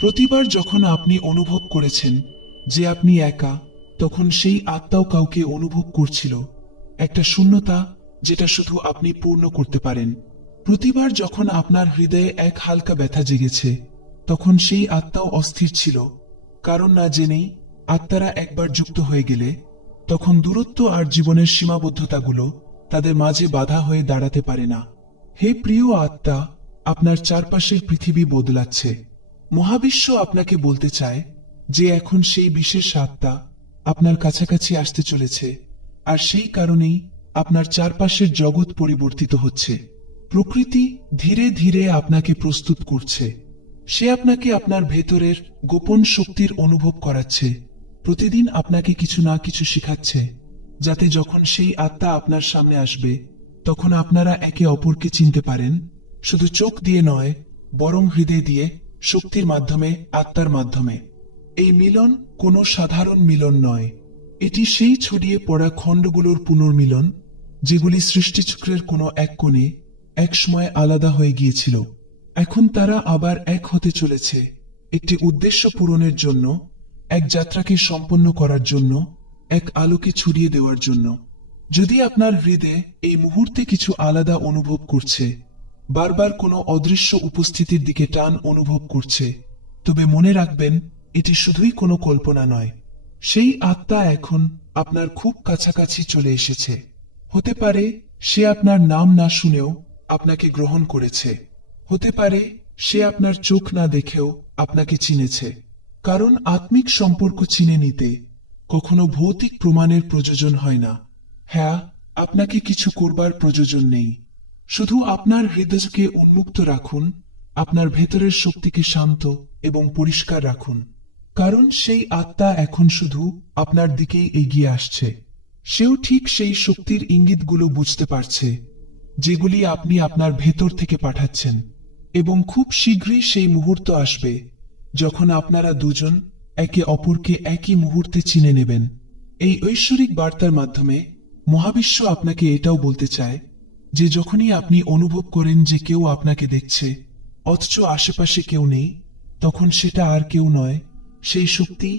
প্রতিবার যখন আপনি অনুভব করেছেন যে আপনি একা, তখন সেই আত্মাও কাউকে অনুভব করছিল, একটা শূন্যতা যেটা শুধু আপনি পূর্ণ করতে পারেন। প্রতিবার যখন আপনার হৃদয়ে এক হালকা ব্যথা জেগেছে, তখন সেই আত্মাও অস্থির ছিল, কারণ না জেনেই আত্মারা একবার যুক্ত হয়ে গেলে তখন দূরত্ব আর জীবনের সীমাবদ্ধতাগুলো তাদের মাঝে বাধা হয়ে দাঁড়াতে পারে না। হে প্রিয় আত্মা, আপনার চারপাশের পৃথিবী বদলাচ্ছে। মহাবিশ্ব আপনাকে বলতে চায় যে এখন সেই বিশেষ আত্মা আপনার কাছাকাছি আসতে চলেছে, আর সেই কারণেই আপনার চারপাশের জগৎ পরিবর্তিত হচ্ছে। প্রকৃতি ধীরে ধীরে আপনাকে প্রস্তুত করছে। সে আপনাকে আপনার ভেতরের গোপন শক্তির অনুভব করাচ্ছে, প্রতিদিন আপনাকে কিছু না কিছু শেখাচ্ছে, যাতে যখন সেই আত্মা আপনার সামনে আসবে তখন আপনারা একে অপরকে চিনতে পারেন, শুধু চোখ দিয়ে নয়, বরং হৃদয় দিয়ে, শক্তির মাধ্যমে, আত্মার মাধ্যমে। এই মিলন কোনো সাধারণ মিলন নয়, এটি সেই ছড়িয়ে পড়া খণ্ডগুলোর পুনর্মিলন যেগুলি সৃষ্টিচক্রের কোনো এক কোণে একসময় আলাদা হয়ে গিয়েছিল। এখন তারা আবার এক হতে চলেছে, একটি উদ্দেশ্য পূরণের জন্য, এক যাত্রাকে সম্পন্ন করার জন্য, এক আলোকে ছড়িয়ে দেওয়ার জন্য। যদি আপনার হৃদয়ে এই মুহূর্তে কিছু আলাদা অনুভব করছে, বারবার কোনো অদৃশ্য উপস্থিতির দিকে টান অনুভব করছে, তবে মনে রাখবেন এটি শুধুই কোনো কল্পনা নয়। সেই আত্মা এখন আপনার খুব কাছাকাছি চলে এসেছে। হতে পারে সে আপনার নাম না শুনেও আপনাকে গ্রহণ করেছে, হতে পারে সে আপনার চোখ না দেখেও আপনাকে চিনেছে। কারণ আত্মিক সম্পর্ক চিনে নিতে কখনো ভৌতিক প্রমাণের প্রয়োজন হয় না। হ্যাঁ, আপনাকে কিছু করবার প্রয়োজন নেই, শুধু আপনার হৃদয়কে উন্মুক্ত রাখুন, আপনার ভেতরের শক্তিকে শান্ত এবং পরিষ্কার রাখুন। কারণ সেই আত্মা এখন শুধু আপনার দিকেই এগিয়ে আসছে। সেও ঠিক সেই শক্তির ইঙ্গিতগুলো বুঝতে পারছে যেগুলি আপনি আপনার ভেতর থেকে পাঠাচ্ছেন, এবং খুব শীঘ্রই সেই মুহূর্ত আসবে যখন আপনারা দুজন একে অপরকে একই মুহূর্তে চিনে নেবেন। এই ঐশ্বরিক বার্তার মাধ্যমে মহাবিশ্ব আপনাকে এটাও বলতে চায় যে যখনই আপনি অনুভব করেন যে কেউ আপনাকে দেখছে অথচ আশেপাশে কেউ নেই, তখন সেটা আর কেউ নয়, সেই শক্তি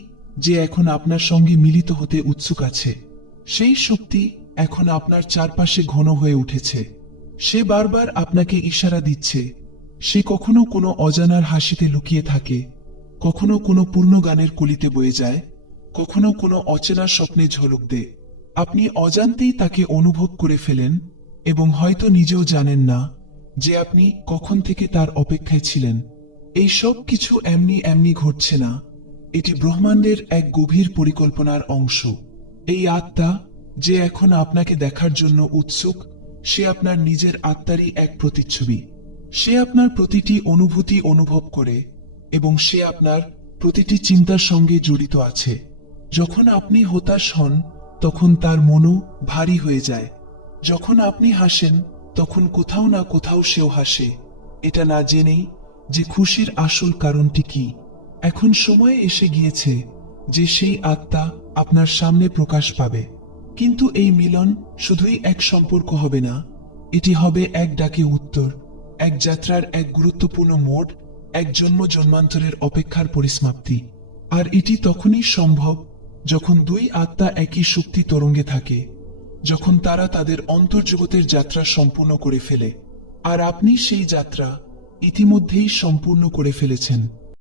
যে এখন আপনার সঙ্গে মিলিত হতে উৎসুক আছে। সেই শক্তি এখন আপনার চারপাশে ঘন হয়ে উঠেছে। সে বারবার আপনাকে ইশারা দিচ্ছে। সে কখনো কোনো অজানার হাসিতে লুকিয়ে থাকে, কখনো কোনো পূর্ণ গানের কলিতে বয়ে যায়, কখনো কোনো অচেনা স্বপ্নে ঝলক দেয়। আপনি অজান্তেই তাকে অনুভব করে ফেলেন এবং হয়তো নিজেও জানেন না যে আপনি কখন থেকে তার অপেক্ষায় ছিলেন। এই সব কিছু এমনি এমনি ঘটছে না, এটি ব্রহ্মাণ্ডের এক গভীর পরিকল্পনার অংশ। এই আত্মা যে এখন আপনাকে দেখার জন্য উৎসুক, সে আপনার নিজের আত্মারই এক প্রতিচ্ছবি। সে আপনার প্রতিটি অনুভূতি অনুভব করে এবং সে আপনার প্রতিটি চিন্তার সঙ্গে জড়িত আছে। যখন আপনি হতাশ হন তখন তার মনও ভারী হয়ে যায়। যখন আপনি হাসেন তখন কোথাও না কোথাও সেও হাসে, এটা না জেনেই যে খুশির আসল কারণটি কি। এখন সময় এসে গিয়েছে যে সেই আত্মা আপনার সামনে প্রকাশ পাবে। কিন্তু এই মিলন শুধুই এক সম্পর্ক হবে না, এটি হবে এক ডাকে উত্তর, এক যাত্রার এক গুরুত্বপূর্ণ মোড়, এক জন্ম জন্মান্তরের অপেক্ষার পরিসমাপ্তি। আর এটি তখনই সম্ভব যখন দুই আত্মা একই শক্তি তরঙ্গে থাকে, যখন তারা তাদের অন্তর্জগতের যাত্রা সম্পূর্ণ করে ফেলে। আর আপনি সেই যাত্রা ইতিমধ্যেই সম্পূর্ণ করে ফেলেছেন।